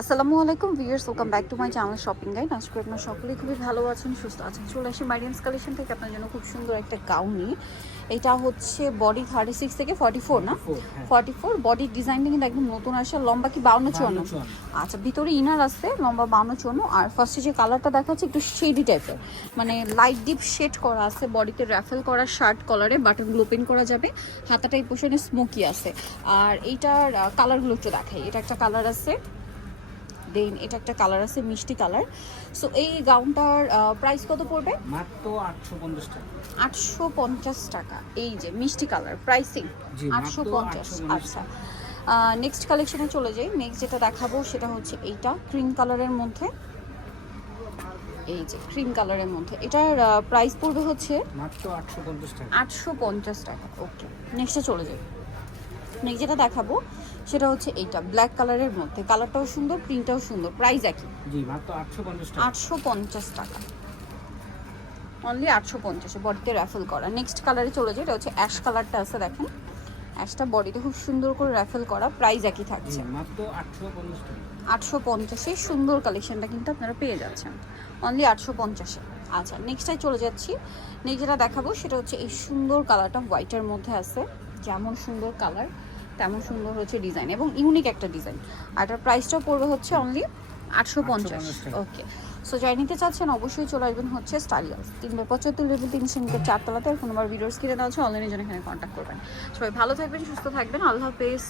আসসালামু আলাইকুম viewers welcome back to my channel shopping guide আজকে আপনার সকলেই খুবই ভালো আছেন সুস্থ আছেন। চলে আসি মারিয়ান্স কালেকশন থেকে আপনার জন্য খুব সুন্দর একটা গাউন। এটা হচ্ছে বডি থার্টি সিক্স থেকে ফর্টি ফোর না। ফর্টি ফোর বডির ডিজাইনটা কিন্তু একদম নতুন আসে লম্বা কি বাউন্ন চুয়ান্ন? আচ্ছা ভিতরে ইনার আছে লম্বা বাউন্ন চুয়ান্ন। আর ফার্স্টে যে কালারটা দেখা যাচ্ছে একটু শেডি টাইপের মানে লাইট ডিপ শেড করা আছে বডিতে র্যাফেল করা শার্ট কলারে বাটনগুলো ওপেন করা যাবে। হাতাটা এই পোষণে স্মোকি আছে। আর এইটার কালারগুলো একটু দেখাই। এটা একটা কালার আছে দেন এটা একটা কালার আছে মিষ্টি কালার সো এই গাউনটার প্রাইস কত পড়বে? মাত্র আটশো পঞ্চাশ টাকা। আটশো পঞ্চাশ টাকা। এই যে মিষ্টি কালার প্রাইসিং আটশো পঞ্চাশ। 850 আচ্ছা। নেক্সট কালেকশনে চলে যাই। নেক্সট যেটা দেখাবো সেটা হচ্ছে এইটা ক্রিম কালারের মধ্যে। এই যে ক্রিম কালারের মধ্যে। এটার প্রাইস পড়বে হচ্ছে মাত্র আটশো পঞ্চাশ টাকা। আটশো পঞ্চাশ টাকা। ওকে নেক্সটে চলে যাই। নেক্সট যেটা দেখাবো সেটা হচ্ছে এইটা ব্ল্যাক কালারের মধ্যে। কালারটাও সুন্দর প্রিন্টটাও সুন্দর প্রাইস একই। জি মাত্র টাকা। অনলি আটশো পঞ্চাশে বডিতে র্যাফেল করা। নেক্সট কালারে চলে যায় এটা হচ্ছে অ্যাশ কালারটা আছে দেখেন। অ্যাশটা বডিতে খুব সুন্দর করে র্যাফেল করা প্রাইস একই থাকছে। মাত্র আটশো পঞ্চাশ টাকা। আটশো পঞ্চাশে সুন্দর কালেকশনটা কিন্তু আপনারা পেয়ে যাচ্ছেন। অনলি আটশো পঞ্চাশে। আচ্ছা নেক্সটাই চলে যাচ্ছি। নেক্সট যেটা দেখাবো সেটা হচ্ছে এই সুন্দর কালারটা হোয়াইটের মধ্যে আছে। যেমন সুন্দর কালার তেমন সুন্দর হচ্ছে ডিজাইন এবং ইউনিক একটা ডিজাইন আর এটার প্রাইসটাও পড়বে হচ্ছে অনলি আটশো পঞ্চাশ। 850 ওকে সো যাই নিতে চাচ্ছেন অবশ্যই চলে আসবেন হচ্ছে স্টারিয়াস তিন বাই পঁচাত্তর লেভেল তিন শ্রেণীকে চারতলাতে আর কোনোবার ভিডিওস কিনে দেওয়া হচ্ছে অনলাইনে জন্য এখানে কন্ট্যাক্ট করবেন। সবাই ভালো থাকবেন সুস্থ থাকবেন। আল্লাহ হাফেজ।